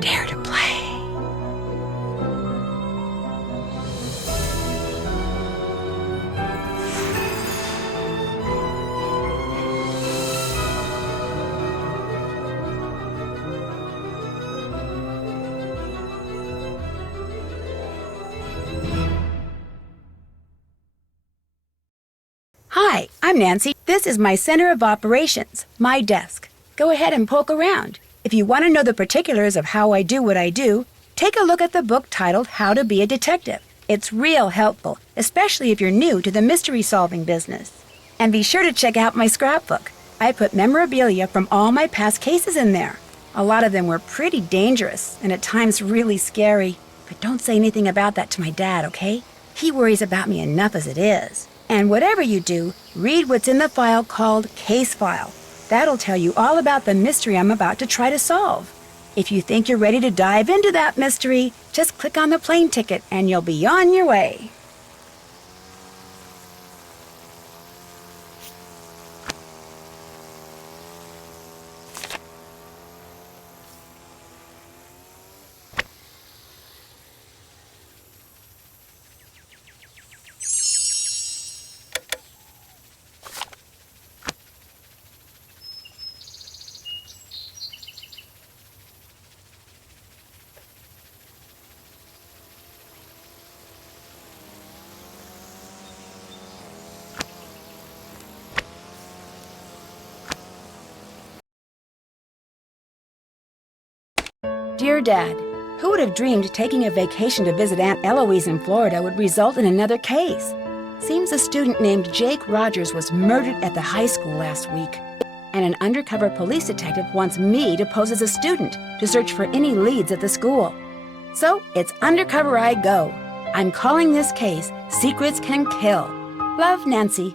Dare to play. Hi, I'm Nancy. This is my Center of Operations, my desk. Go ahead and poke around. If you want to know the particulars of how I do what I do, take a look at the book titled How to Be a Detective. It's real helpful, especially if you're new to the mystery-solving business. And be sure to check out my scrapbook. I put memorabilia from all my past cases in there. A lot of them were pretty dangerous and at times really scary. But don't say anything about that to my dad, okay? He worries about me enough as it is. And whatever you do, read what's in the file called Case File. That'll tell you all about the mystery I'm about to try to solve. If you think you're ready to dive into that mystery, just click on the plane ticket and you'll be on your way. Dear Dad, who would have dreamed taking a vacation to visit Aunt Eloise in Florida would result in another case? Seems a student named Jake Rogers was murdered at the high school last week. And an undercover police detective wants me to pose as a student to search for any leads at the school. So it's undercover I go. I'm calling this case Secrets Can Kill. Love, Nancy.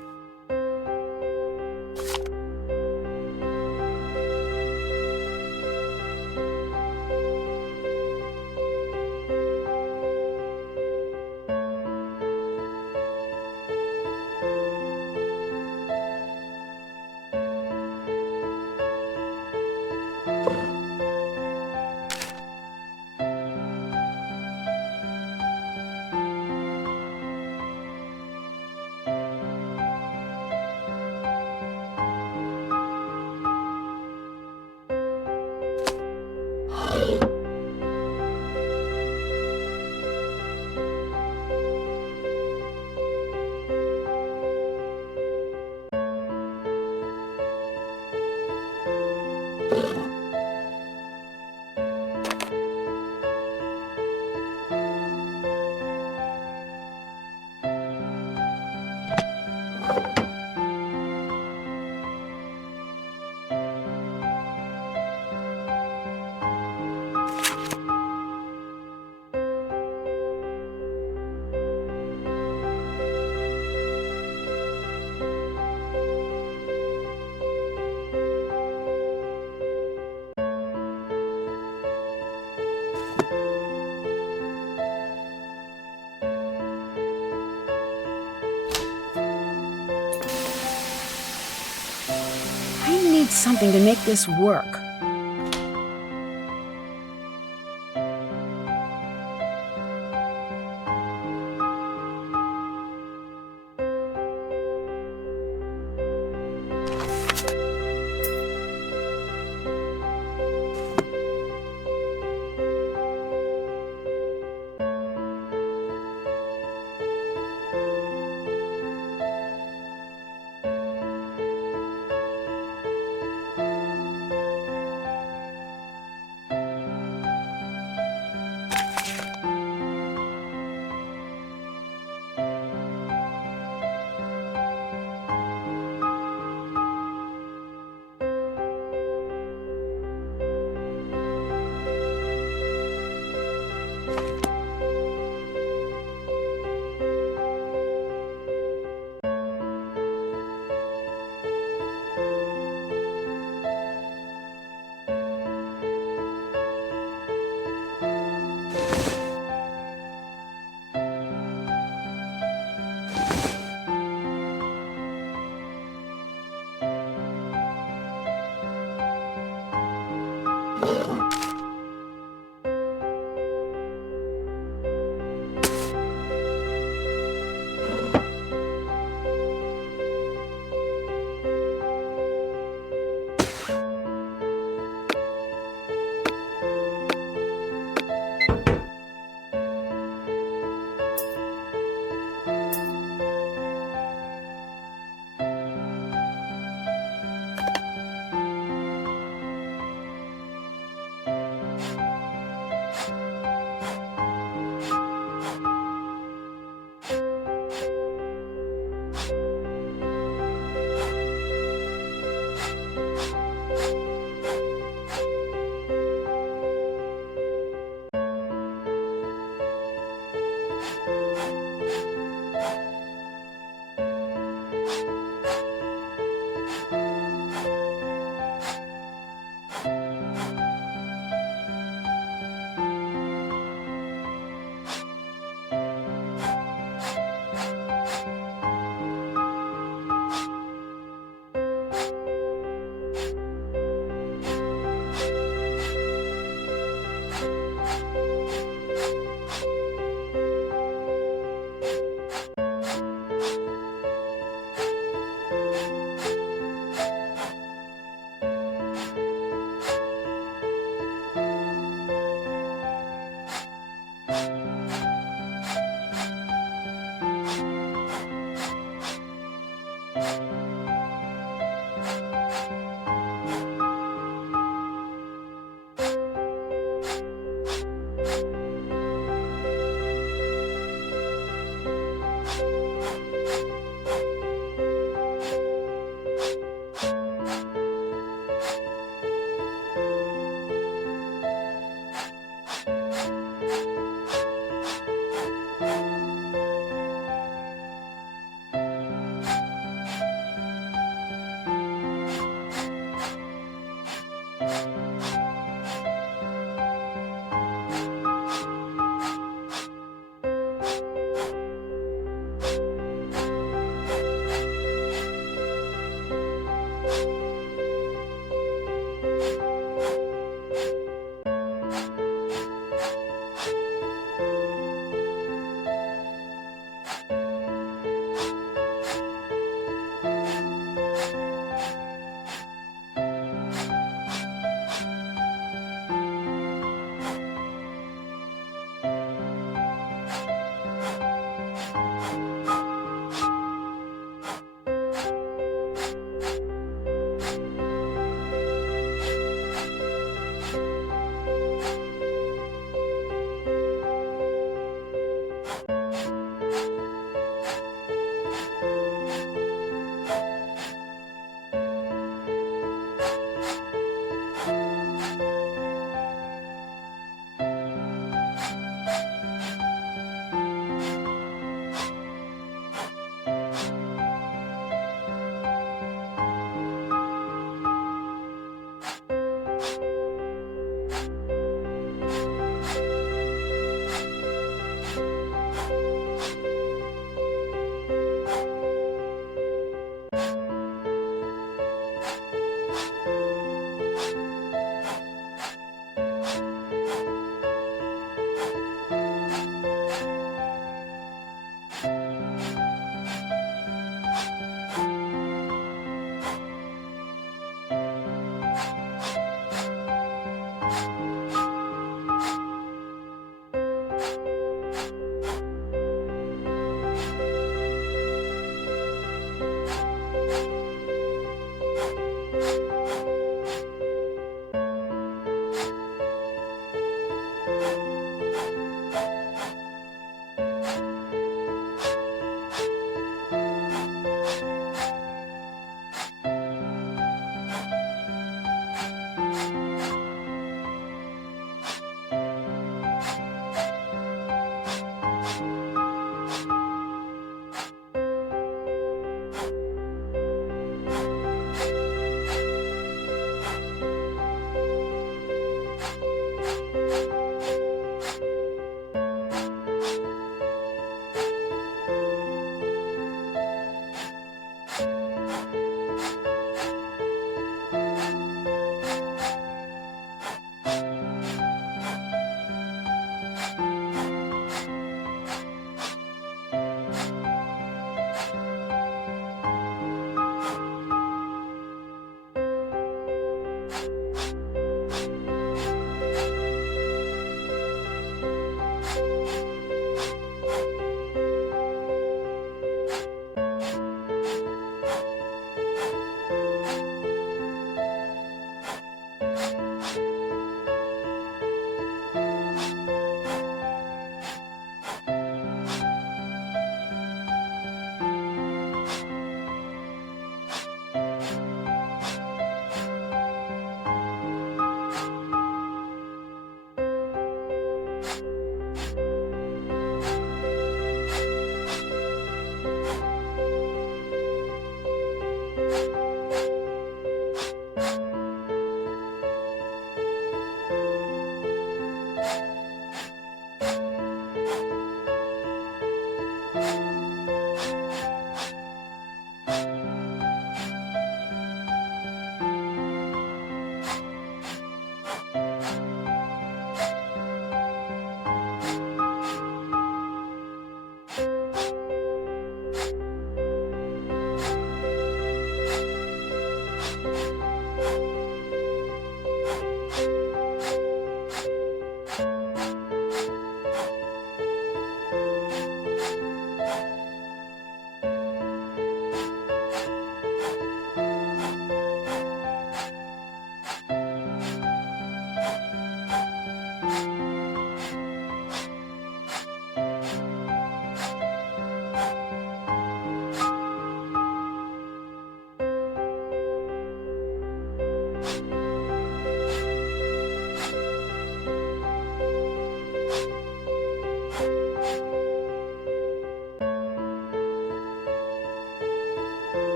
I need something to make this work.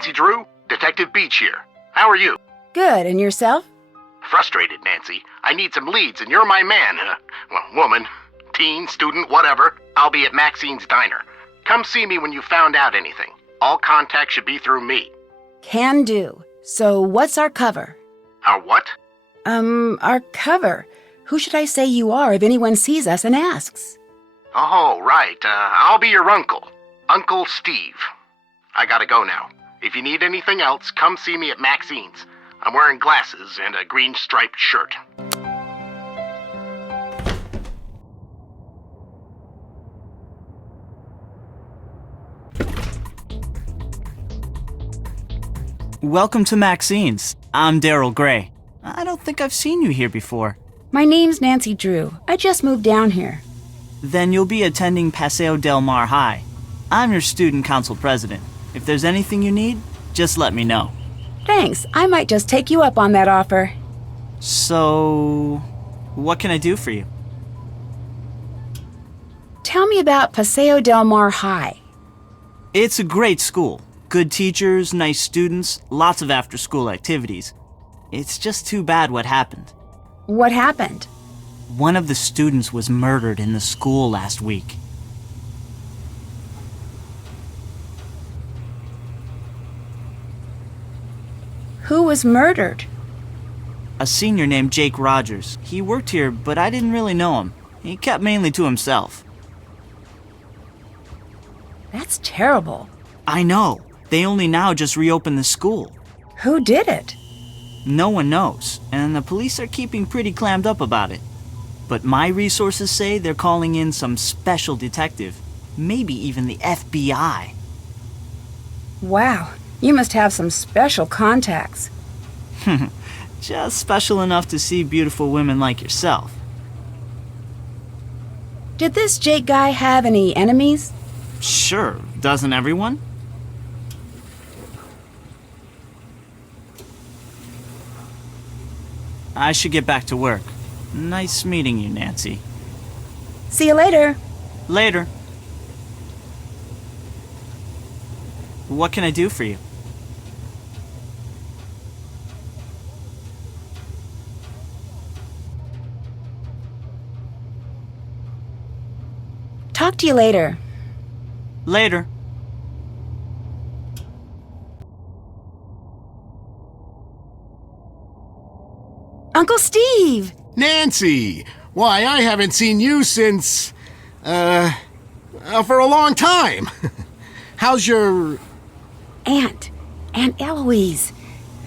Nancy Drew, Detective Beach here. How are you? Good, and yourself? Frustrated, Nancy. I need some leads, and you're my man. Well, woman, teen, student, whatever. I'll be at Maxine's Diner. Come see me when you found out anything. All contact should be through me. Can do. So what's our cover? Our what? Our cover. Who should I say you are if anyone sees us and asks? Oh, right. I'll be your uncle. Uncle Steve. I gotta go now. If you need anything else, come see me at Maxine's. I'm wearing glasses and a green striped shirt. Welcome to Maxine's. I'm Daryl Gray. I don't think I've seen you here before. My name's Nancy Drew. I just moved down here. Then you'll be attending Paseo Del Mar High. I'm your student council president. If there's anything you need, just let me know. Thanks. I might just take you up on that offer. So, what can I do for you? Tell me about Paseo Del Mar High. It's a great school. Good teachers, nice students, lots of after-school activities. It's just too bad what happened. What happened? One of the students was murdered in the school last week. Who was murdered? A senior named Jake Rogers. He worked here, but I didn't really know him. He kept mainly to himself. That's terrible. I know. They only now just reopened the school. Who did it? No one knows, and the police are keeping pretty clammed up about it. But my resources say they're calling in some special detective, maybe even the FBI. Wow, you must have some special contacts. Just special enough to see beautiful women like yourself. Did this Jake guy have any enemies? Sure, doesn't everyone? I should get back to work. Nice meeting you, Nancy. See you later. Later. What can I do for you? Talk to you later. Later. Uncle Steve! Nancy! Why, I haven't seen you since, for a long time. How's your... Aunt Eloise.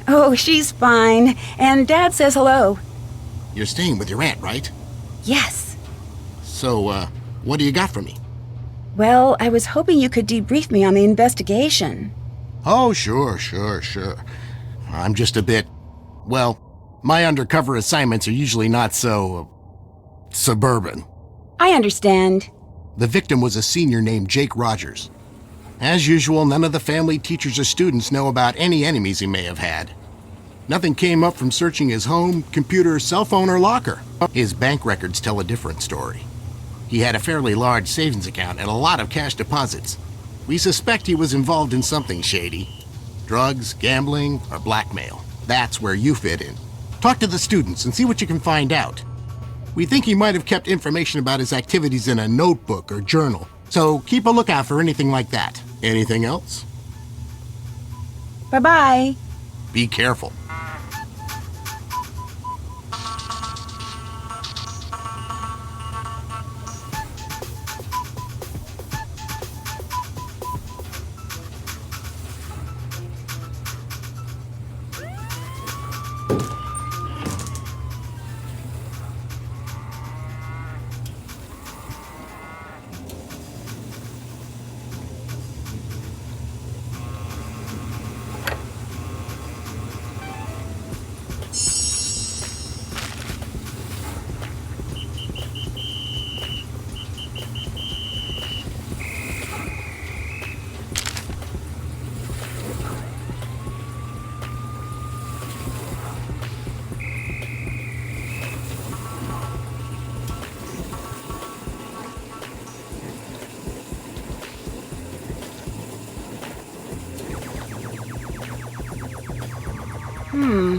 Oh, she's fine. And Dad says hello. You're staying with your aunt, right? Yes. So, what do you got for me? Well, I was hoping you could debrief me on the investigation. Oh, sure. I'm just a bit... Well, my undercover assignments are usually not so... suburban. I understand. The victim was a senior named Jake Rogers. As usual, none of the family, teachers, or students know about any enemies he may have had. Nothing came up from searching his home, computer, cell phone, or locker. His bank records tell a different story. He had a fairly large savings account and a lot of cash deposits. We suspect he was involved in something shady. Drugs, gambling, or blackmail. That's where you fit in. Talk to the students and see what you can find out. We think he might have kept information about his activities in a notebook or journal, so keep a lookout for anything like that. Anything else? Bye-bye. Be careful.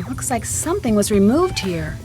Looks like something was removed here.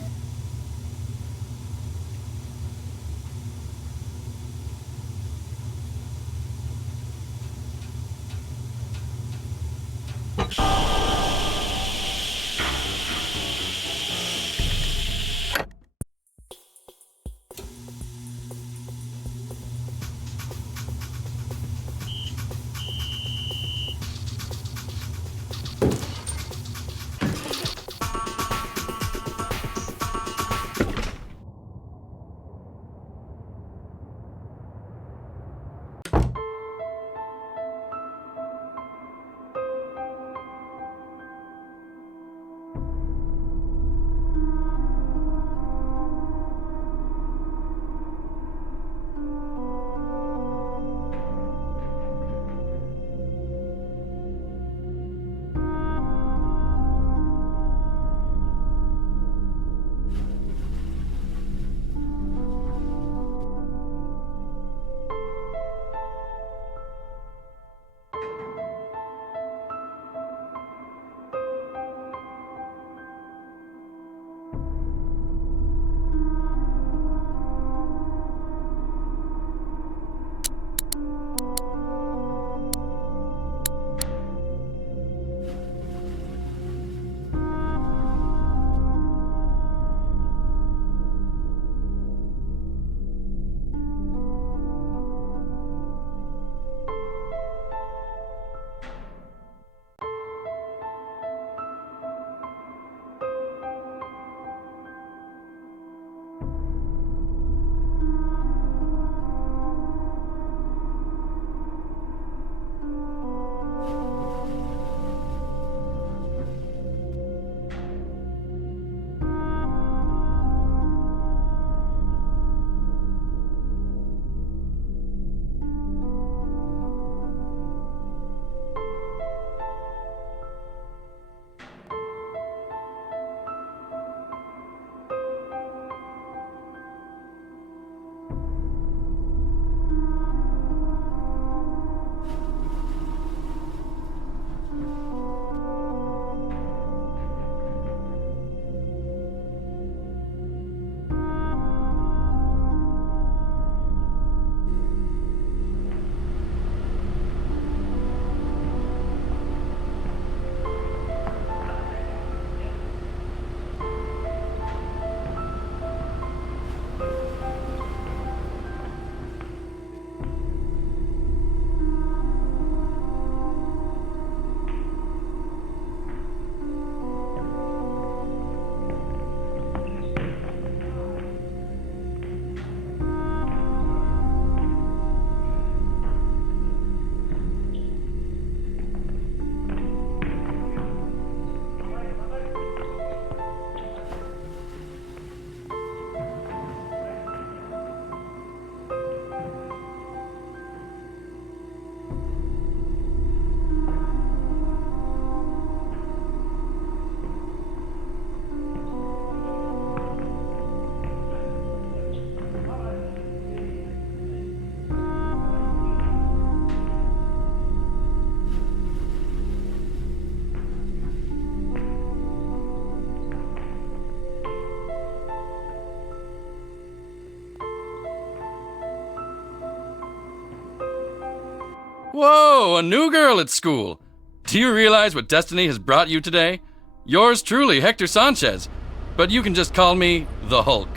Whoa, a new girl at school. Do you realize what destiny has brought you today? Yours truly, Hector Sanchez. But you can just call me the Hulk.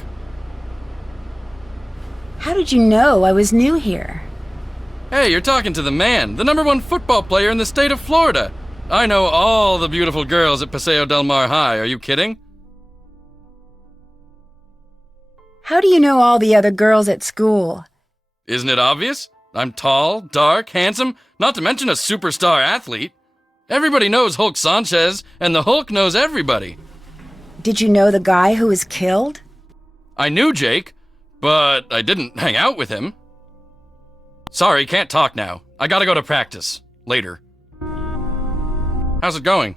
How did you know I was new here? Hey, you're talking to the man, the #1 football player in the state of Florida. I know all the beautiful girls at Paseo Del Mar High. Are you kidding? How do you know all the other girls at school? Isn't it obvious? I'm tall, dark, handsome, not to mention a superstar athlete. Everybody knows Hulk Sanchez, and the Hulk knows everybody. Did you know the guy who was killed? I knew Jake, but I didn't hang out with him. Sorry, can't talk now. I gotta go to practice. Later. How's it going?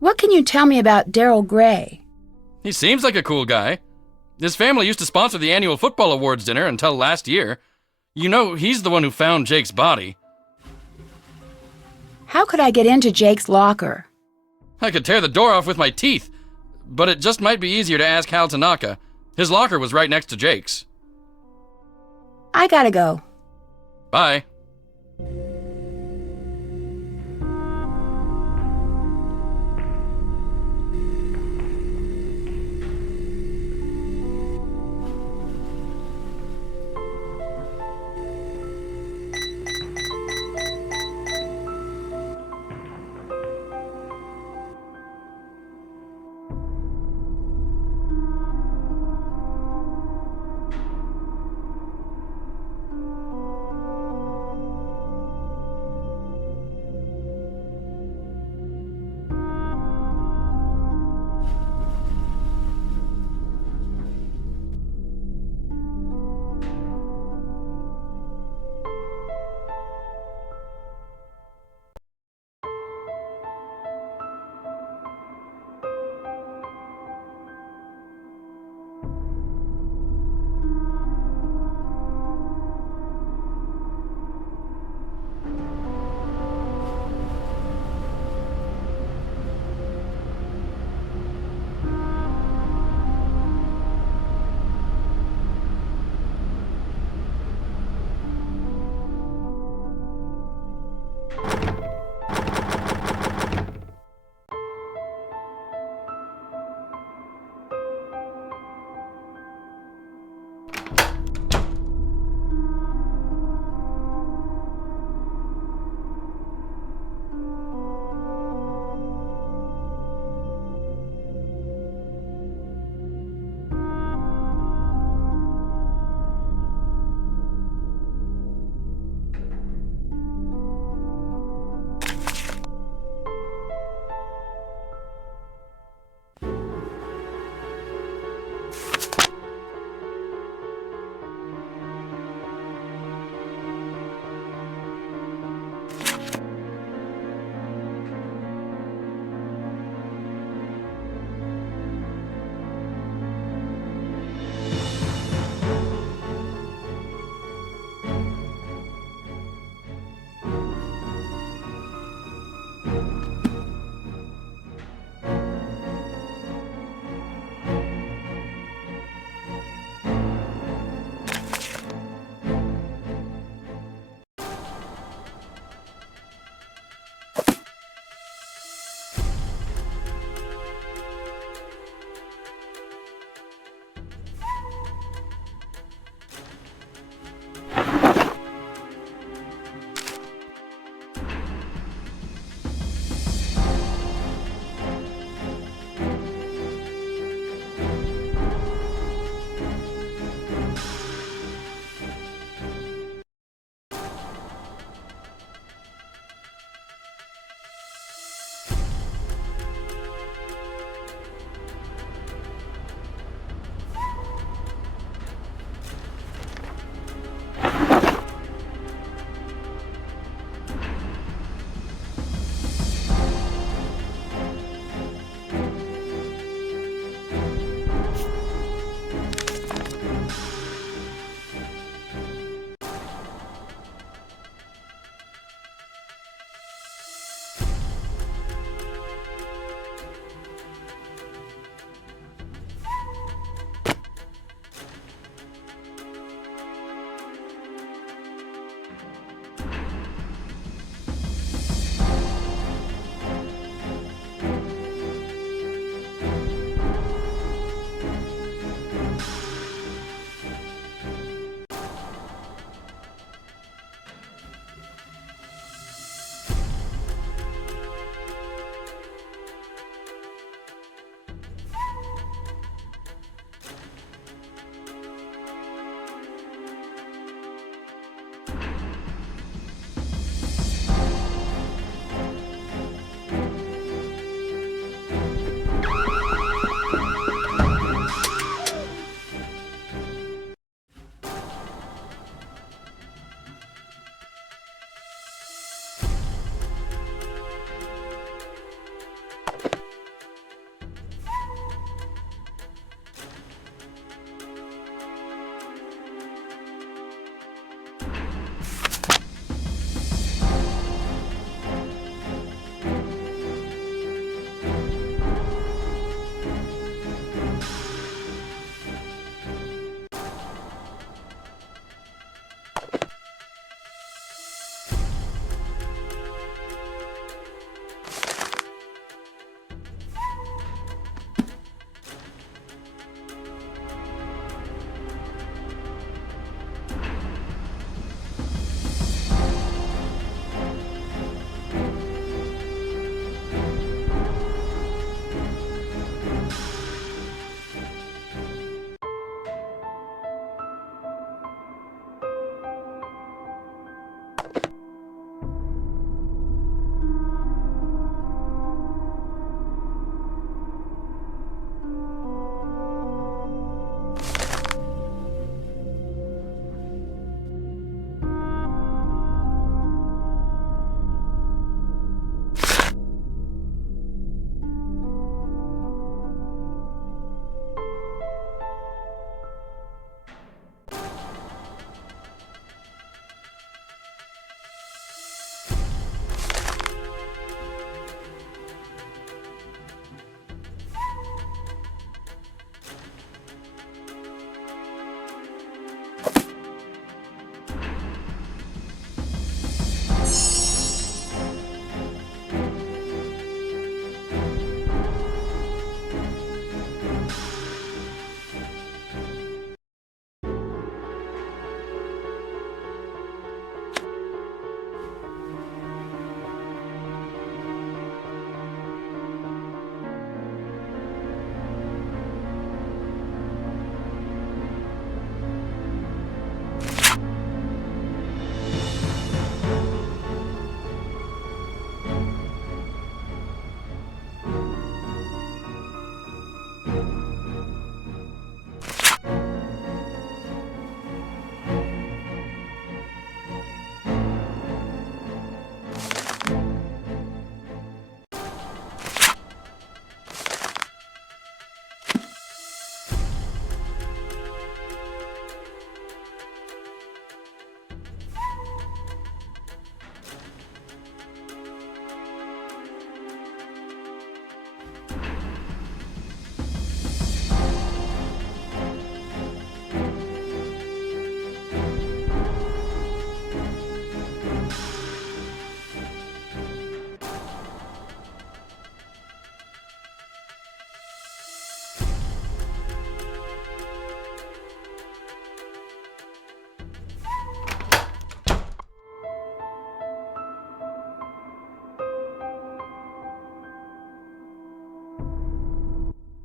What can you tell me about Daryl Gray? He seems like a cool guy. His family used to sponsor the annual football awards dinner until last year. You know, he's the one who found Jake's body. How could I get into Jake's locker? I could tear the door off with my teeth, but it just might be easier to ask Hal Tanaka. His locker was right next to Jake's. I gotta go. Bye.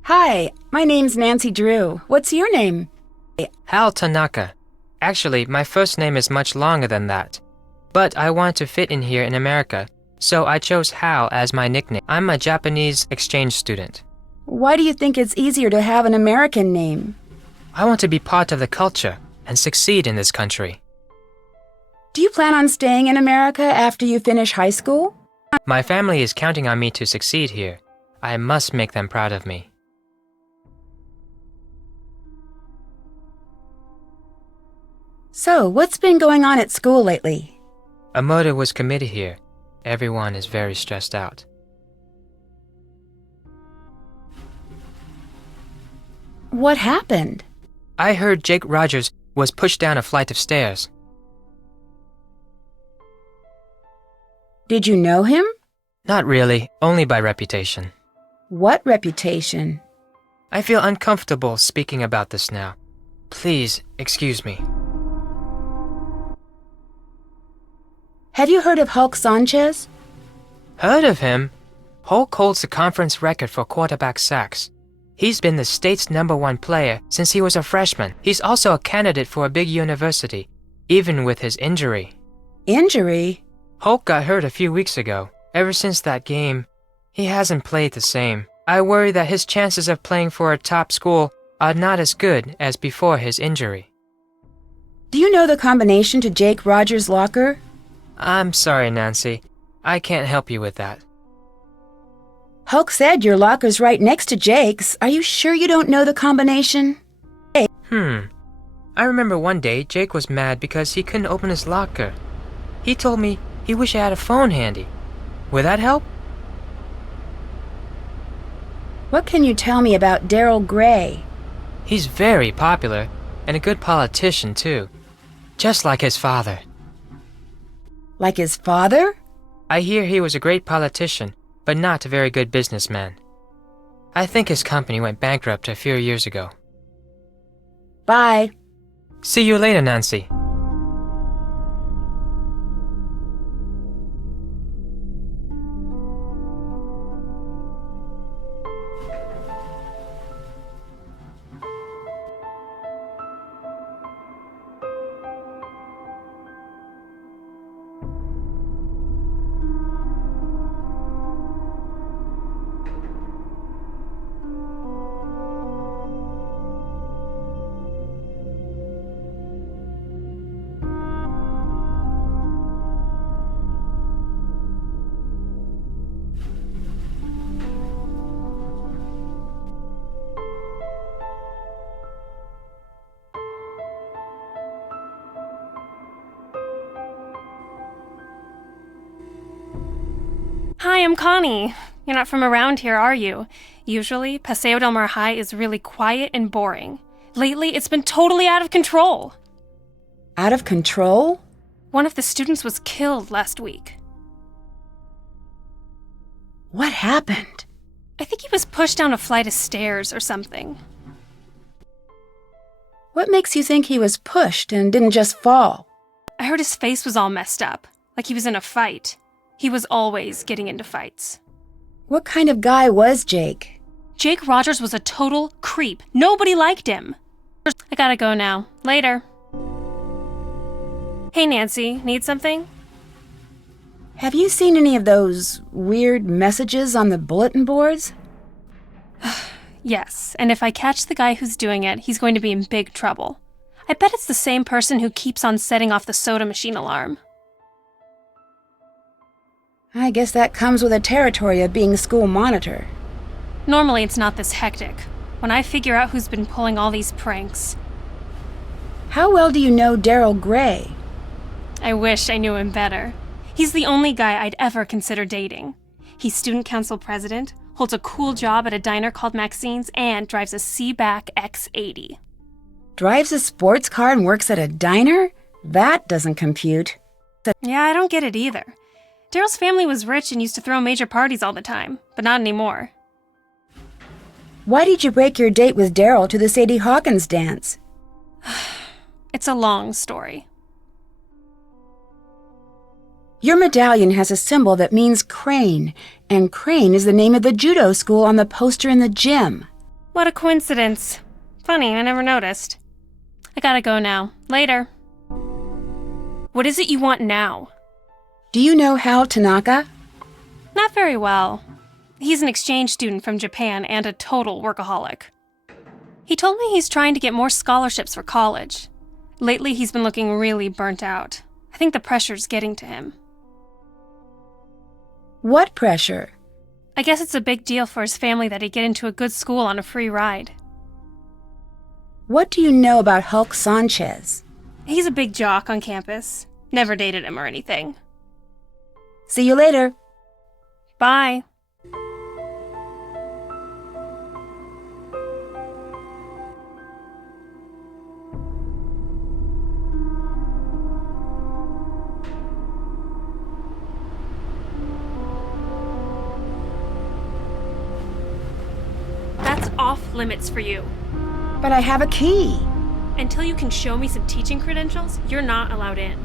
Hi, my name's Nancy Drew. What's your name? Hal Tanaka. Actually, my first name is much longer than that. But I want to fit in here in America, so I chose Hal as my nickname. I'm a Japanese exchange student. Why do you think it's easier to have an American name? I want to be part of the culture and succeed in this country. Do you plan on staying in America after you finish high school? My family is counting on me to succeed here. I must make them proud of me. So, what's been going on at school lately? A murder was committed here. Everyone is very stressed out. What happened? I heard Jake Rogers was pushed down a flight of stairs. Did you know him? Not really, only by reputation. What reputation? I feel uncomfortable speaking about this now. Please, excuse me. Have you heard of Hulk Sanchez? Heard of him? Hulk holds the conference record for quarterback sacks. He's been the state's #1 player since he was a freshman. He's also a candidate for a big university, even with his injury. Injury? Hulk got hurt a few weeks ago. Ever since that game, he hasn't played the same. I worry that his chances of playing for a top school are not as good as before his injury. Do you know the combination to Jake Rogers' locker? I'm sorry, Nancy. I can't help you with that. Hulk said your locker's right next to Jake's. Are you sure you don't know the combination? I remember one day Jake was mad because he couldn't open his locker. He told me he wished I had a phone handy. Would that help? What can you tell me about Daryl Gray? He's very popular and a good politician, too. Just like his father. Like his father? I hear he was a great politician, but not a very good businessman. I think his company went bankrupt a few years ago. Bye. See you later, Nancy. Hi, I'm Connie. You're not from around here, are you? Usually, Paseo del Mar High is really quiet and boring. Lately, it's been totally out of control. Out of control? One of the students was killed last week. What happened? I think he was pushed down a flight of stairs or something. What makes you think he was pushed and didn't just fall? I heard his face was all messed up, like he was in a fight. He was always getting into fights. What kind of guy was Jake? Jake Rogers was a total creep. Nobody liked him. I gotta go now. Later. Hey, Nancy, need something? Have you seen any of those weird messages on the bulletin boards? Yes, and if I catch the guy who's doing it, he's going to be in big trouble. I bet it's the same person who keeps on setting off the soda machine alarm. I guess that comes with the territory of being school monitor. Normally it's not this hectic. When I figure out who's been pulling all these pranks. How well do you know Daryl Gray? I wish I knew him better. He's the only guy I'd ever consider dating. He's student council president, holds a cool job at a diner called Maxine's, and drives a Seaback X80. Drives a sports car and works at a diner? That doesn't compute. Yeah, I don't get it either. Daryl's family was rich and used to throw major parties all the time, but not anymore. Why did you break your date with Daryl to the Sadie Hawkins dance? It's a long story. Your medallion has a symbol that means crane, and Crane is the name of the judo school on the poster in the gym. What a coincidence. Funny, I never noticed. I gotta go now. Later. What is it you want now? Do you know Hal Tanaka? Not very well. He's an exchange student from Japan and a total workaholic. He told me he's trying to get more scholarships for college. Lately, he's been looking really burnt out. I think the pressure's getting to him. What pressure? I guess it's a big deal for his family that he get into a good school on a free ride. What do you know about Hulk Sanchez? He's a big jock on campus. Never dated him or anything. See you later. Bye. That's off limits for you. But I have a key. Until you can show me some teaching credentials, you're not allowed in.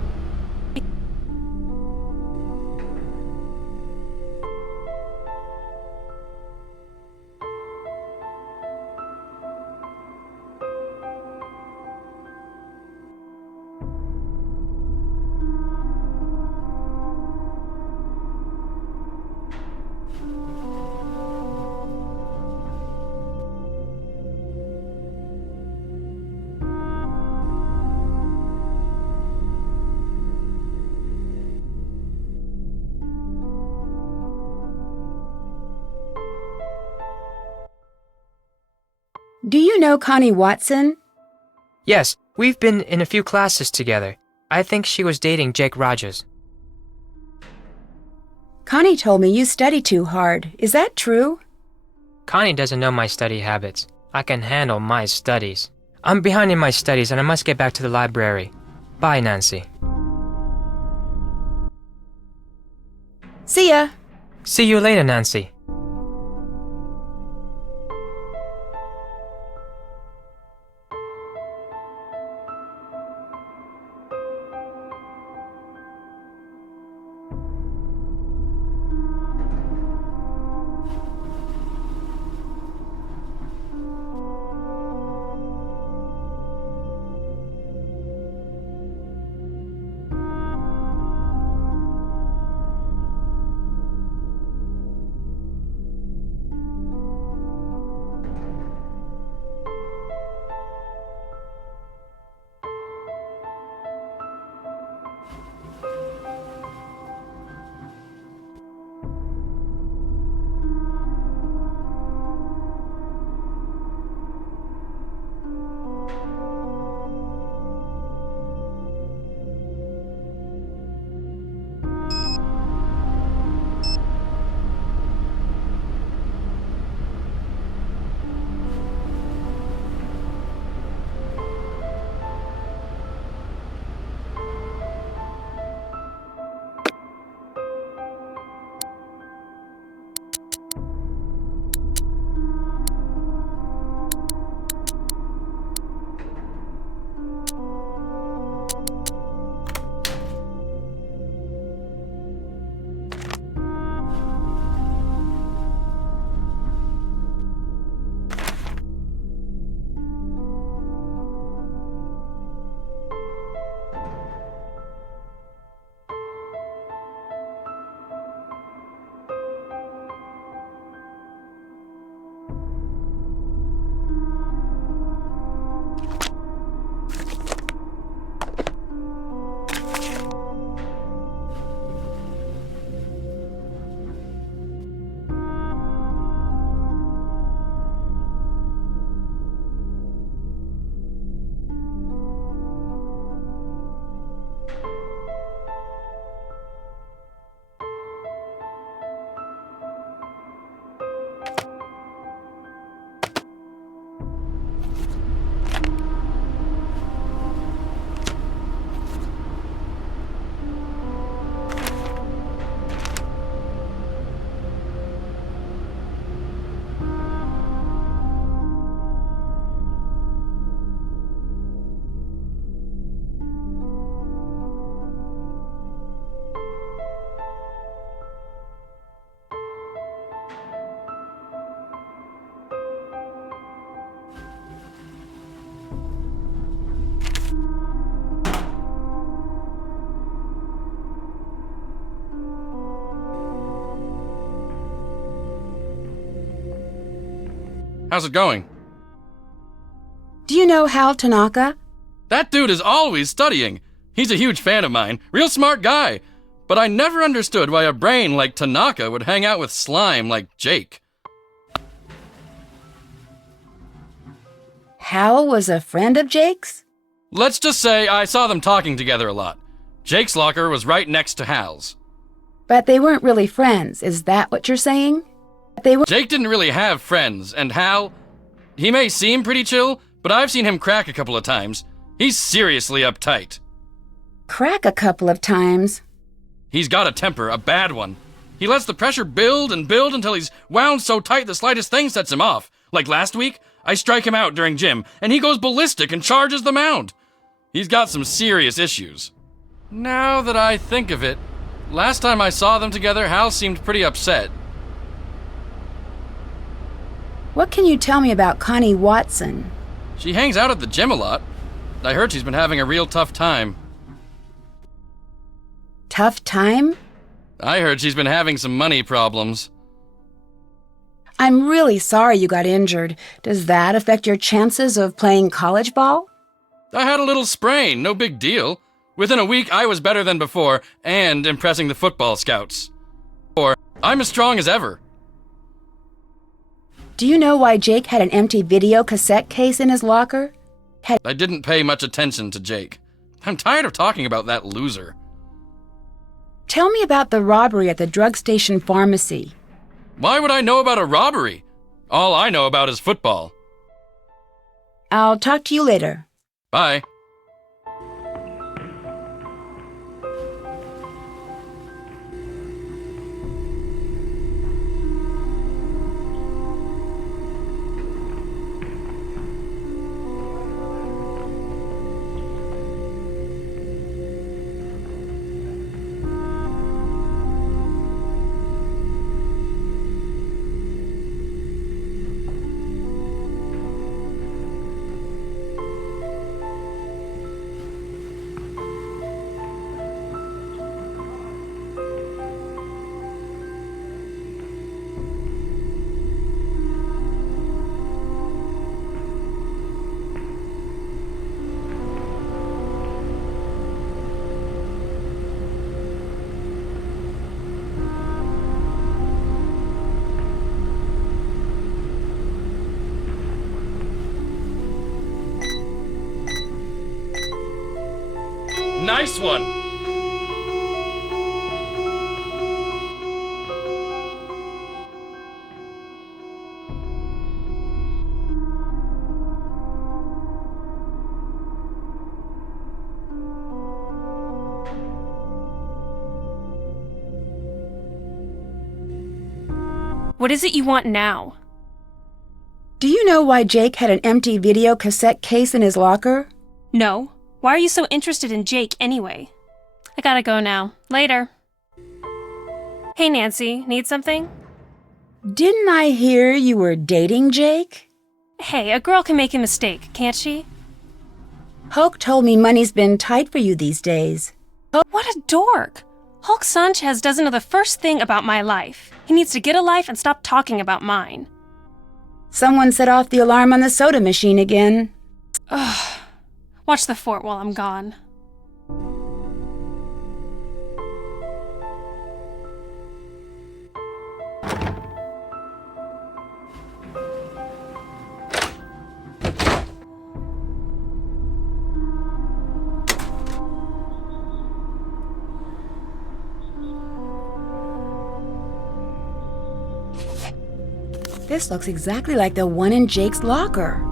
Do you know Connie Watson? Yes, we've been in a few classes together. I think she was dating Jake Rogers. Connie told me you study too hard. Is that true? Connie doesn't know my study habits. I can handle my studies. I'm behind in my studies and I must get back to the library. Bye, Nancy. See ya. See you later, Nancy. How's it going? Do you know Hal Tanaka? That dude is always studying. He's a huge fan of mine. Real smart guy. But I never understood why a brain like Tanaka would hang out with slime like Jake. Hal was a friend of Jake's? Let's just say I saw them talking together a lot. Jake's locker was right next to Hal's. But they weren't really friends, is that what you're saying? Jake didn't really have friends, and Hal, he may seem pretty chill, but I've seen him crack a couple of times. He's seriously uptight. Crack a couple of times? He's got a temper, a bad one. He lets the pressure build and build until he's wound so tight the slightest thing sets him off. Like last week, I strike him out during gym, and he goes ballistic and charges the mound. He's got some serious issues. Now that I think of it, last time I saw them together, Hal seemed pretty upset. What can you tell me about Connie Watson? She hangs out at the gym a lot. I heard she's been having a real tough time. Tough time? I heard she's been having some money problems. I'm really sorry you got injured. Does that affect your chances of playing college ball? I had a little sprain, no big deal. Within a week, I was better than before and impressing the football scouts. I'm as strong as ever. Do you know why Jake had an empty video cassette case in his locker? I didn't pay much attention to Jake. I'm tired of talking about that loser. Tell me about the robbery at the drug station pharmacy. Why would I know about a robbery? All I know about is football. I'll talk to you later. Bye. Nice one! What is it you want now? Do you know why Jake had an empty video cassette case in his locker? No. Why are you so interested in Jake anyway? I gotta go now. Later. Hey, Nancy, need something? Didn't I hear you were dating Jake? Hey, a girl can make a mistake, can't she? Hulk told me money's been tight for you these days. What a dork! Hulk Sanchez doesn't know the first thing about my life. He needs to get a life and stop talking about mine. Someone set off the alarm on the soda machine again. Ugh. Watch the fort while I'm gone. This looks exactly like the one in Jake's locker.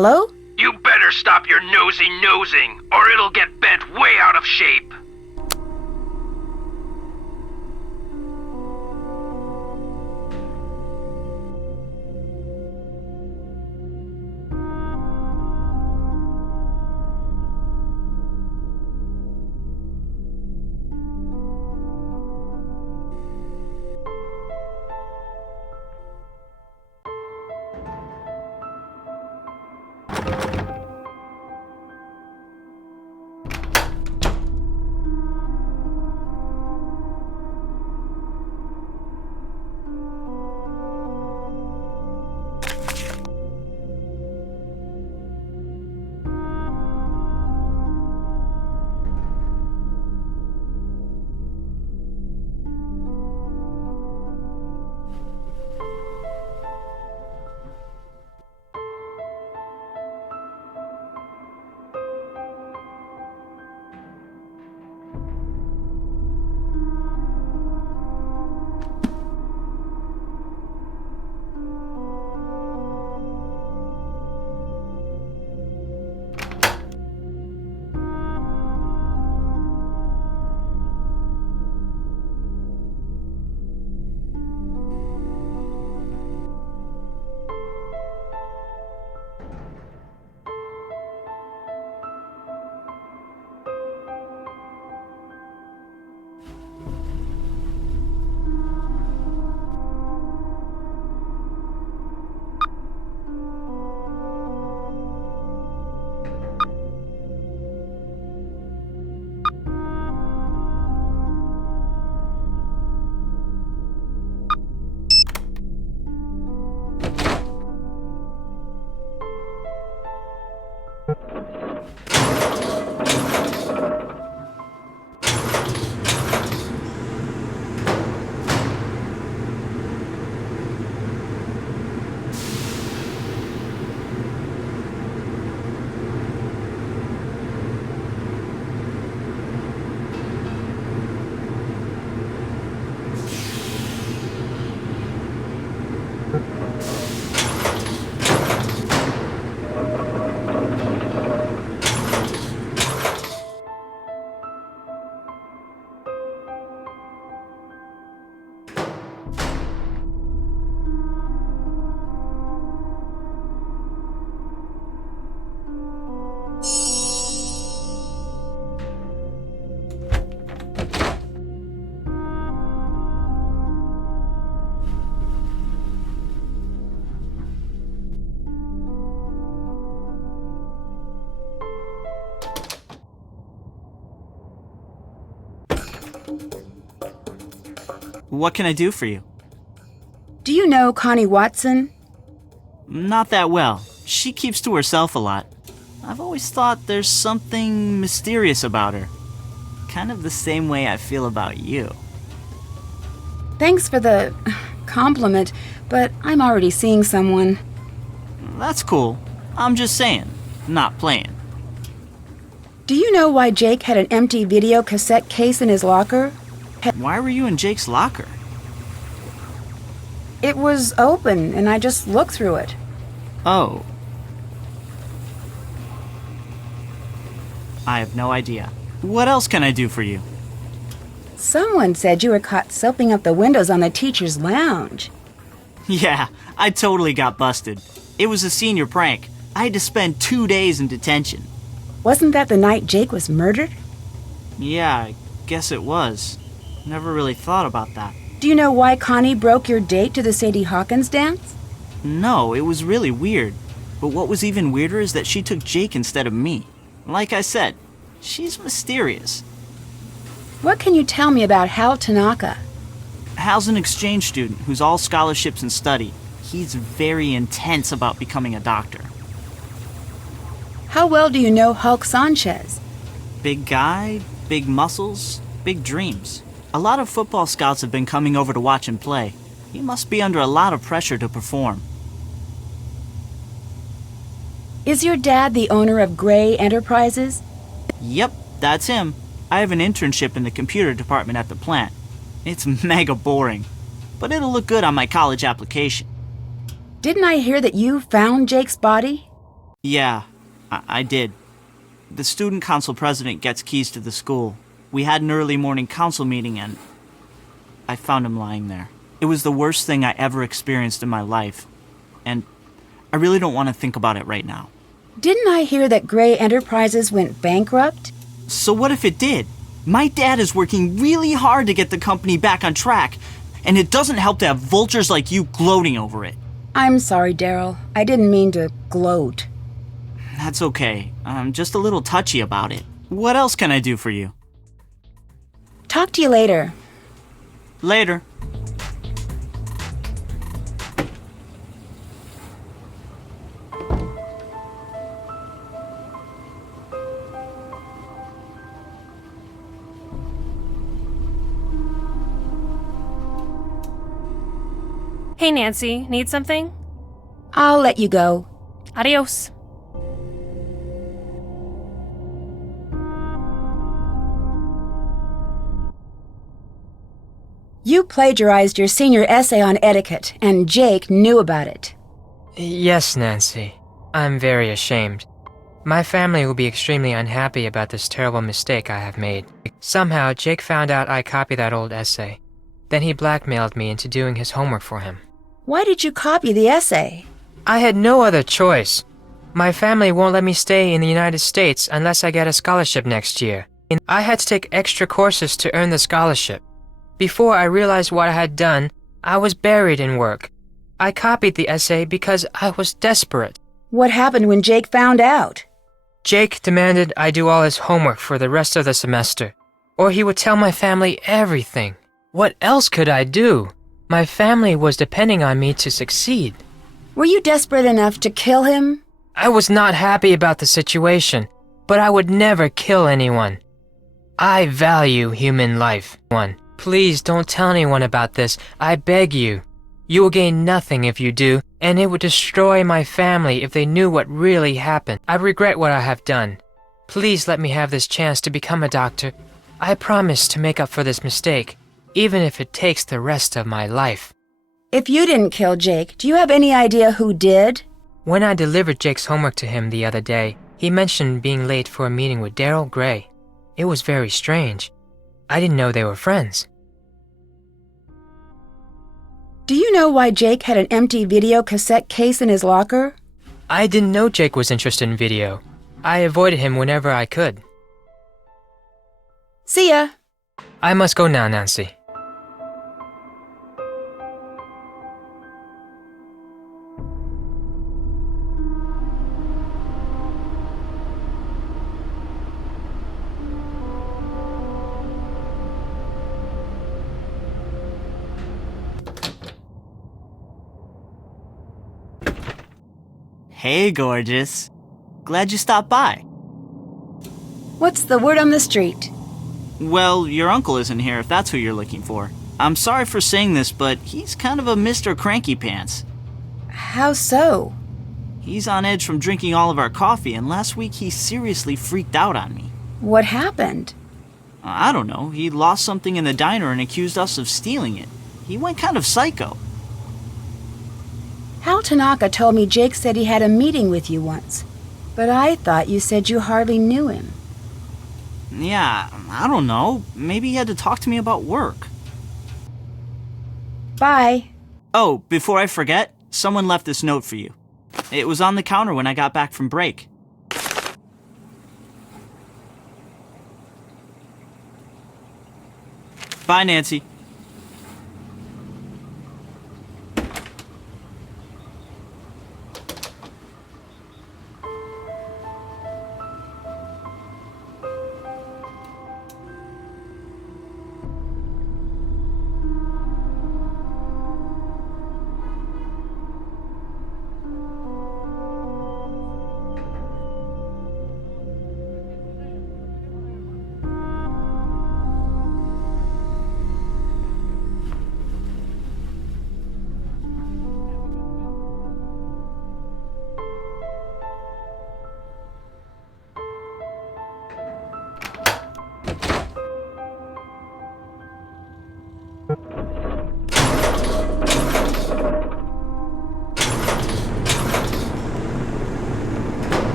Hello? You better stop your nosy nosing, or it'll get bent way out of shape. What can I do for you? Do you know Connie Watson? Not that well. She keeps to herself a lot. I've always thought there's something mysterious about her. Kind of the same way I feel about you. Thanks for the compliment, but I'm already seeing someone. That's cool. I'm just saying, not playing. Do you know why Jake had an empty video cassette case in his locker? Why were you in Jake's locker? It was open, and I just looked through it. Oh. I have no idea. What else can I do for you? Someone said you were caught soaping up the windows on the teacher's lounge. Yeah, I totally got busted. It was a senior prank. I had to spend 2 days in detention. Wasn't that the night Jake was murdered? Yeah, I guess it was. Never really thought about that. Do you know why Connie broke your date to the Sadie Hawkins dance? No, it was really weird. But what was even weirder is that she took Jake instead of me. Like I said, she's mysterious. What can you tell me about Hal Tanaka? Hal's an exchange student who's all scholarships and study. He's very intense about becoming a doctor. How well do you know Hulk Sanchez? Big guy, big muscles, big dreams. A lot of football scouts have been coming over to watch him play. He must be under a lot of pressure to perform. Is your dad the owner of Gray Enterprises? Yep, that's him. I have an internship in the computer department at the plant. It's mega boring, but it'll look good on my college application. Didn't I hear that you found Jake's body? Yeah, I did. The student council president gets keys to the school. We had an early morning council meeting and I found him lying there. It was the worst thing I ever experienced in my life. And I really don't want to think about it right now. Didn't I hear that Gray Enterprises went bankrupt? So what if it did? My dad is working really hard to get the company back on track, and it doesn't help to have vultures like you gloating over it. I'm sorry, Daryl. I didn't mean to gloat. That's okay. I'm just a little touchy about it. What else can I do for you? Talk to you later. Later. Hey, Nancy, need something? I'll let you go. Adios. You plagiarized your senior essay on etiquette, and Jake knew about it. Yes, Nancy. I'm very ashamed. My family will be extremely unhappy about this terrible mistake I have made. Somehow, Jake found out I copied that old essay. Then he blackmailed me into doing his homework for him. Why did you copy the essay? I had no other choice. My family won't let me stay in the United States unless I get a scholarship next year. I had to take extra courses to earn the scholarship. Before I realized what I had done, I was buried in work. I copied the essay because I was desperate. What happened when Jake found out? Jake demanded I do all his homework for the rest of the semester, or he would tell my family everything. What else could I do? My family was depending on me to succeed. Were you desperate enough to kill him? I was not happy about the situation, but I would never kill anyone. I value human life. Please don't tell anyone about this, I beg you. You will gain nothing if you do, and it would destroy my family if they knew what really happened. I regret what I have done. Please let me have this chance to become a doctor. I promise to make up for this mistake, even if it takes the rest of my life. If you didn't kill Jake, do you have any idea who did? When I delivered Jake's homework to him the other day, he mentioned being late for a meeting with Daryl Gray. It was very strange. I didn't know they were friends. Do you know why Jake had an empty video cassette case in his locker? I didn't know Jake was interested in video. I avoided him whenever I could. See ya. I must go now, Nancy. Hey, gorgeous. Glad you stopped by. What's the word on the street? Well, your uncle isn't here if that's who you're looking for. I'm sorry for saying this, but he's kind of a Mr. Cranky Pants. How so? He's on edge from drinking all of our coffee, and last week he seriously freaked out on me. What happened? I don't know. He lost something in the diner and accused us of stealing it. He went kind of psycho. Hal Tanaka told me Jake said he had a meeting with you once, but I thought you said you hardly knew him. Yeah, I don't know. Maybe he had to talk to me about work. Bye. Oh, before I forget, someone left this note for you. It was on the counter when I got back from break. Bye, Nancy.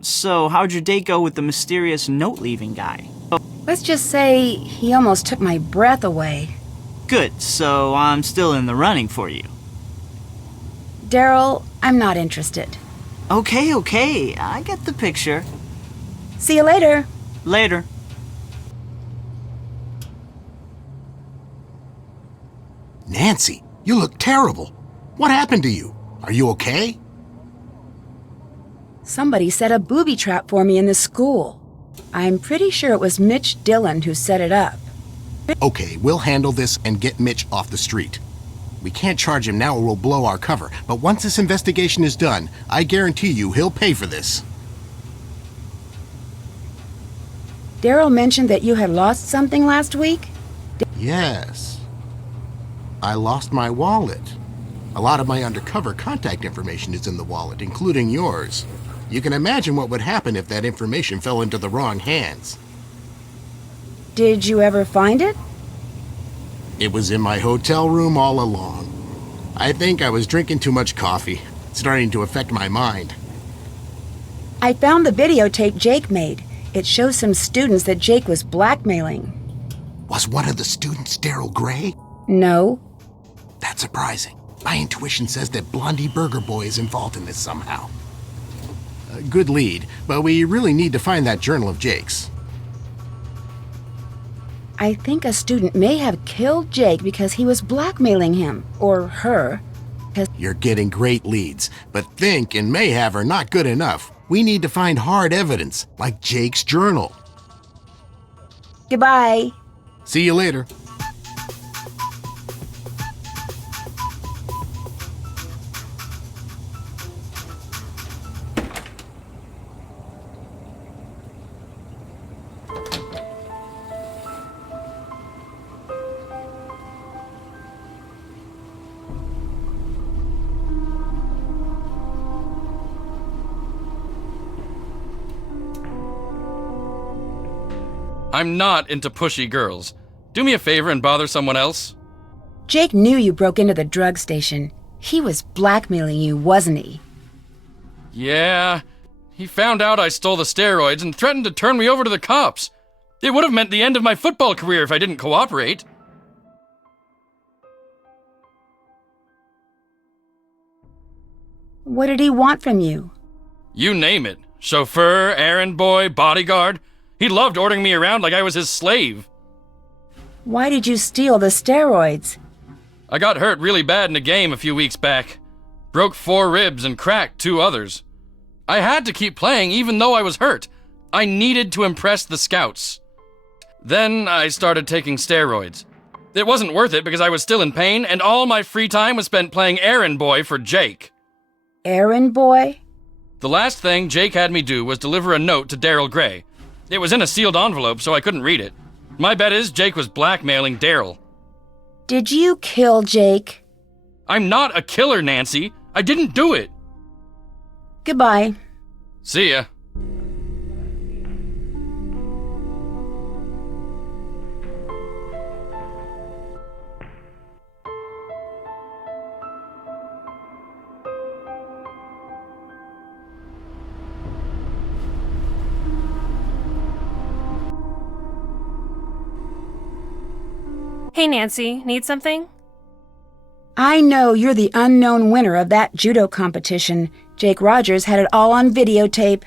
So, how'd your date go with the mysterious note-leaving guy? Let's just say he almost took my breath away. Good, so I'm still in the running for you. Daryl, I'm not interested. Okay, I get the picture. See you later. Later. Nancy, you look terrible. What happened to you? Are you okay? Somebody set a booby trap for me in the school. I'm pretty sure it was Mitch Dillon who set it up. Okay, we'll handle this and get Mitch off the street. We can't charge him now or we'll blow our cover, but once this investigation is done, I guarantee you he'll pay for this. Daryl mentioned that you had lost something last week? Yes. I lost my wallet. A lot of my undercover contact information is in the wallet, including yours. You can imagine what would happen if that information fell into the wrong hands. Did you ever find it? It was in my hotel room all along. I think I was drinking too much coffee, starting to affect my mind. I found the videotape Jake made. It shows some students that Jake was blackmailing. Was one of the students Daryl Gray? No. That's surprising. My intuition says that Blondie Burger Boy is involved in this somehow. Good lead, but we really need to find that journal of Jake's. I think a student may have killed Jake because he was blackmailing him, or her. You're getting great leads, but think and may have are not good enough. We need to find hard evidence, like Jake's journal. Goodbye. See you later. I'm not into pushy girls. Do me a favor and bother someone else. Jake knew you broke into the drug station. He was blackmailing you, wasn't he? Yeah, he found out I stole the steroids and threatened to turn me over to the cops. It would have meant the end of my football career if I didn't cooperate. What did he want from you? You name it. Chauffeur, errand boy, bodyguard. He loved ordering me around like I was his slave. Why did you steal the steroids? I got hurt really bad in a game a few weeks back. Broke 4 ribs and cracked 2 others. I had to keep playing even though I was hurt. I needed to impress the scouts. Then I started taking steroids. It wasn't worth it because I was still in pain and all my free time was spent playing errand boy for Jake. Errand boy? The last thing Jake had me do was deliver a note to Daryl Gray. It was in a sealed envelope, so I couldn't read it. My bet is Jake was blackmailing Daryl. Did you kill Jake? I'm not a killer, Nancy. I didn't do it. Goodbye. See ya. Hey, Nancy, need something? I know you're the unknown winner of that judo competition. Jake Rogers had it all on videotape.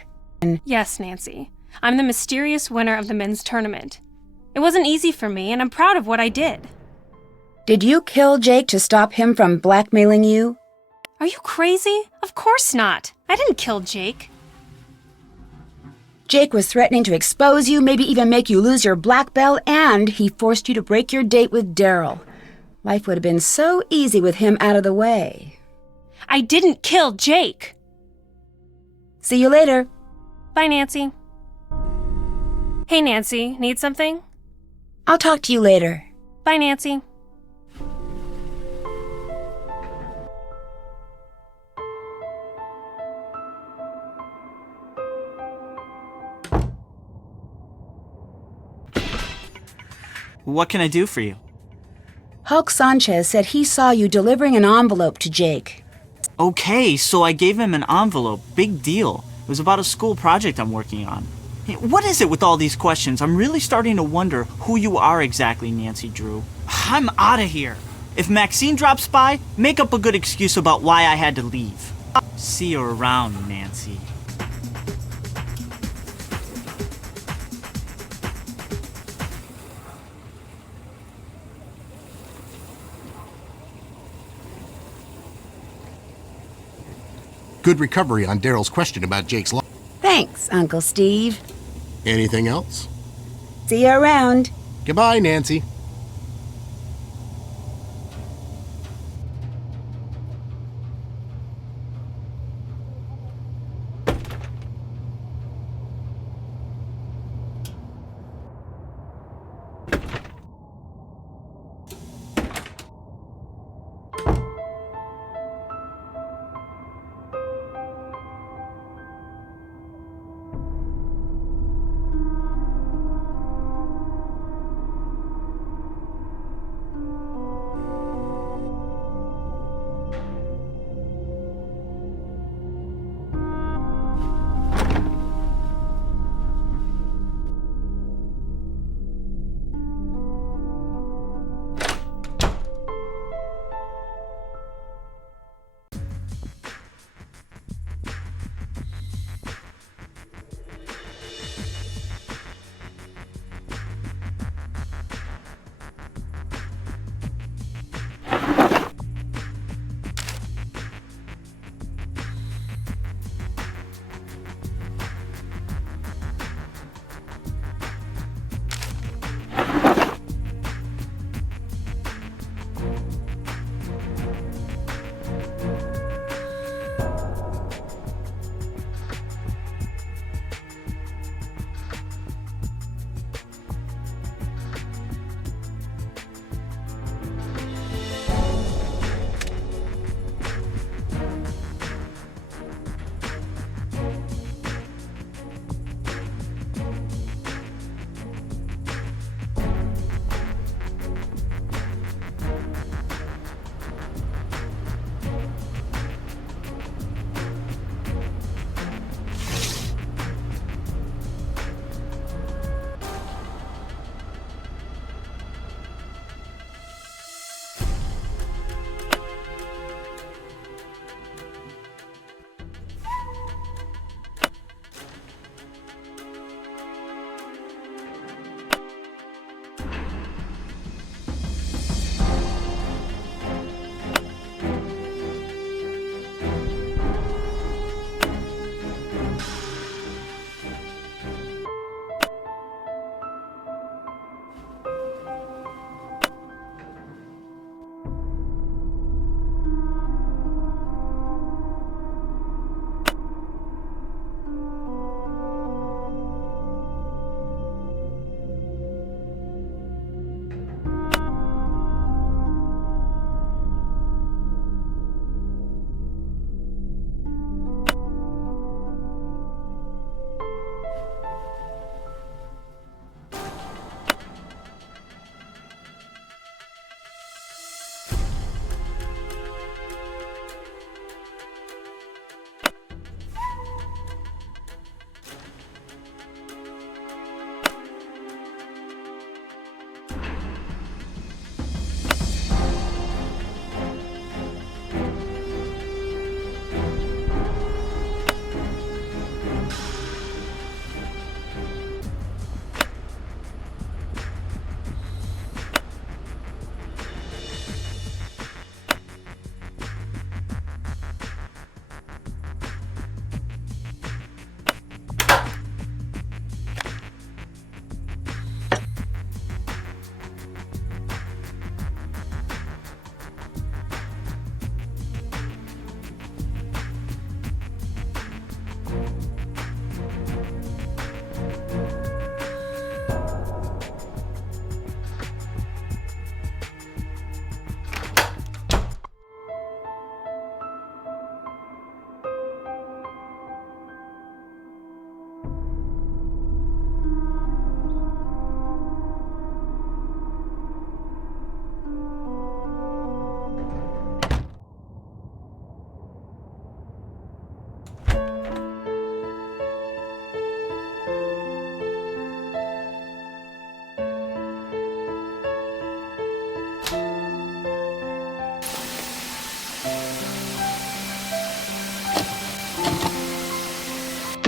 Yes, Nancy. I'm the mysterious winner of the men's tournament. It wasn't easy for me, and I'm proud of what I did. Did you kill Jake to stop him from blackmailing you? Are you crazy? Of course not. I didn't kill Jake. Jake was threatening to expose you, maybe even make you lose your black belt, and he forced you to break your date with Daryl. Life would have been so easy with him out of the way. I didn't kill Jake. See you later. Bye, Nancy. Hey, Nancy, need something? I'll talk to you later. Bye, Nancy. What can I do for you? Hulk Sanchez said he saw you delivering an envelope to Jake. Okay, so I gave him an envelope. Big deal. It was about a school project I'm working on. Hey, what is it with all these questions? I'm really starting to wonder who you are exactly, Nancy Drew. I'm out of here. If Maxine drops by, make up a good excuse about why I had to leave. See you around, Nancy. Good recovery on Daryl's question about Jake's life. Thanks, Uncle Steve. Anything else? See you around. Goodbye, Nancy.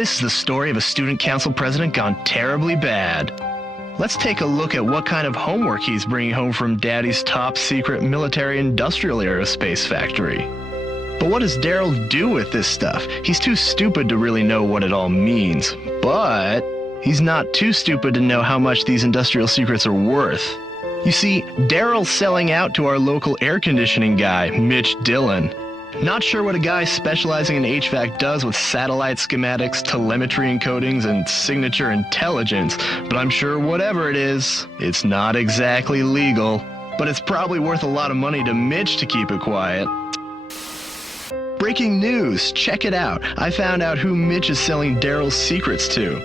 This is the story of a student council president gone terribly bad. Let's take a look at what kind of homework he's bringing home from Daddy's top secret military industrial aerospace factory. But what does Daryl do with this stuff? He's too stupid to really know what it all means. But he's not too stupid to know how much these industrial secrets are worth. You see, Daryl's selling out to our local air conditioning guy, Mitch Dillon. Not sure what a guy specializing in HVAC does with satellite schematics, telemetry encodings, and signature intelligence, but I'm sure whatever it is, it's not exactly legal. But it's probably worth a lot of money to Mitch to keep it quiet. Breaking news, check it out. I found out who Mitch is selling Daryl's secrets to.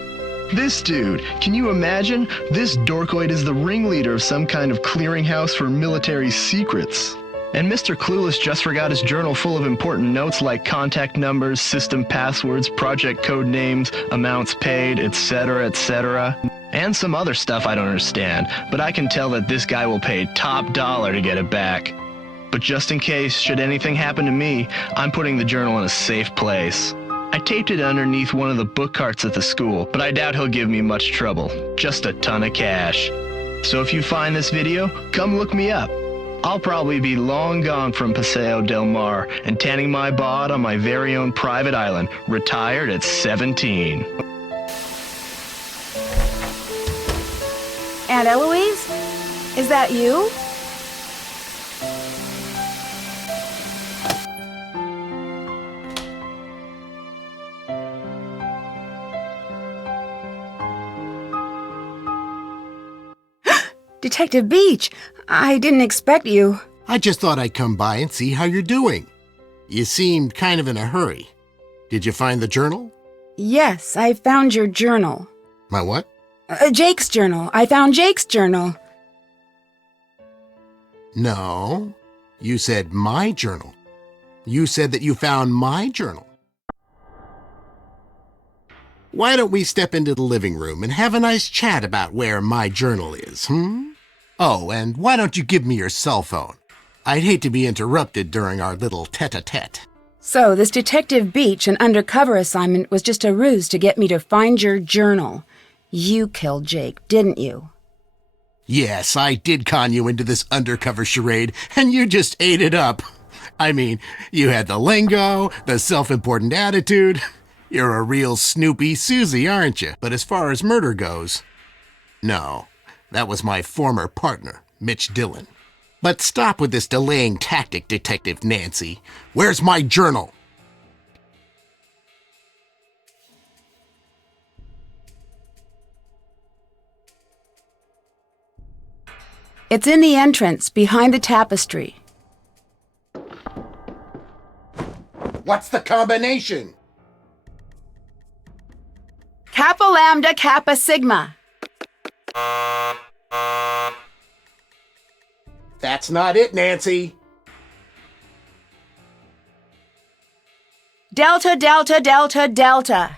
This dude, can you imagine? This dorkoid is the ringleader of some kind of clearinghouse for military secrets. And Mr. Clueless just forgot his journal full of important notes like contact numbers, system passwords, project code names, amounts paid, etc., etc. And some other stuff I don't understand, but I can tell that this guy will pay top dollar to get it back. But just in case, should anything happen to me, I'm putting the journal in a safe place. I taped it underneath one of the book carts at the school, but I doubt he'll give me much trouble. Just a ton of cash. So if you find this video, come look me up. I'll probably be long gone from Paseo del Mar and tanning my bod on my very own private island, retired at 17. Aunt Eloise? Is that you? Detective Beach, I didn't expect you. I just thought I'd come by and see how you're doing. You seemed kind of in a hurry. Did you find the journal? Yes, I found your journal. My what? Jake's journal. I found Jake's journal. No, you said my journal. You said that you found my journal. Why don't we step into the living room and have a nice chat about where my journal is, Oh, and why don't you give me your cell phone? I'd hate to be interrupted during our little tete-a-tete. So, this Detective Beach, an undercover assignment, was just a ruse to get me to find your journal. You killed Jake, didn't you? Yes, I did con you into this undercover charade, and you just ate it up. I mean, you had the lingo, the self-important attitude. You're a real Snoopy Susie, aren't you? But as far as murder goes, no. That was my former partner, Mitch Dillon. But stop with this delaying tactic, Detective Nancy. Where's my journal? It's in the entrance, behind the tapestry. What's the combination? Kappa Lambda Kappa Sigma. That's not it, Nancy. Delta Delta Delta Delta.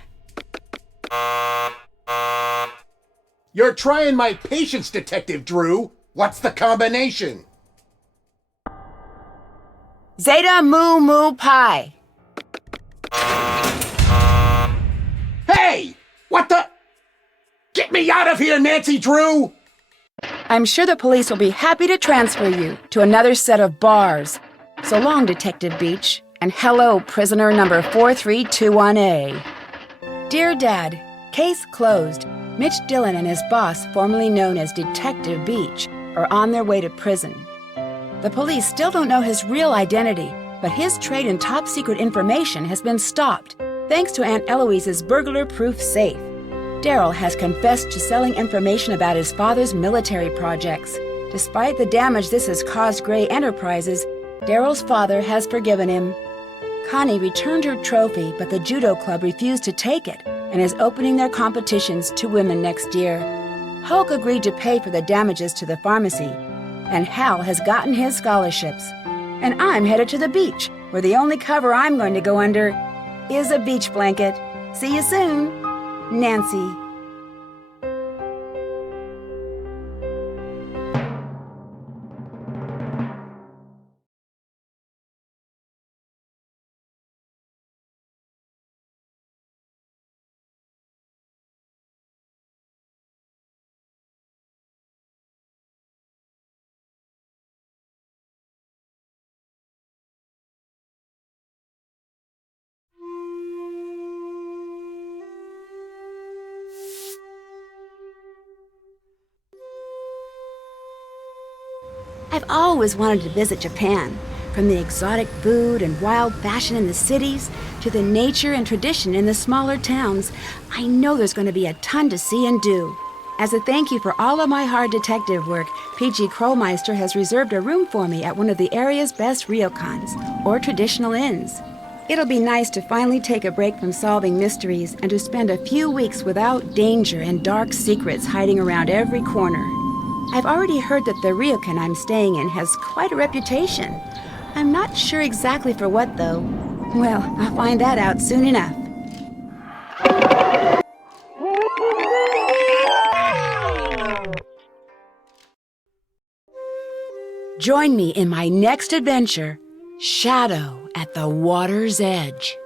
You're trying my patience, Detective Drew. What's the combination? Zeta Mu Mu Pi. Hey! What the? Get me out of here, Nancy Drew! I'm sure the police will be happy to transfer you to another set of bars. So long, Detective Beach, and hello, prisoner number 4321A. Dear Dad, case closed. Mitch Dillon and his boss, formerly known as Detective Beach, are on their way to prison. The police still don't know his real identity, but his trade in top-secret information has been stopped, thanks to Aunt Eloise's burglar-proof safe. Daryl has confessed to selling information about his father's military projects. Despite the damage this has caused Gray Enterprises, Daryl's father has forgiven him. Connie returned her trophy, but the judo club refused to take it and is opening their competitions to women next year. Hulk agreed to pay for the damages to the pharmacy, and Hal has gotten his scholarships. And I'm headed to the beach, where the only cover I'm going to go under is a beach blanket. See you soon, Nancy. I've always wanted to visit Japan, from the exotic food and wild fashion in the cities to the nature and tradition in the smaller towns. I know there's going to be a ton to see and do. As a thank you for all of my hard detective work, P.G. Krollmeister has reserved a room for me at one of the area's best ryokans, or traditional inns. It'll be nice to finally take a break from solving mysteries and to spend a few weeks without danger and dark secrets hiding around every corner. I've already heard that the ryokan I'm staying in has quite a reputation. I'm not sure exactly for what, though. Well, I'll find that out soon enough. Join me in my next adventure, Shadow at the Water's Edge.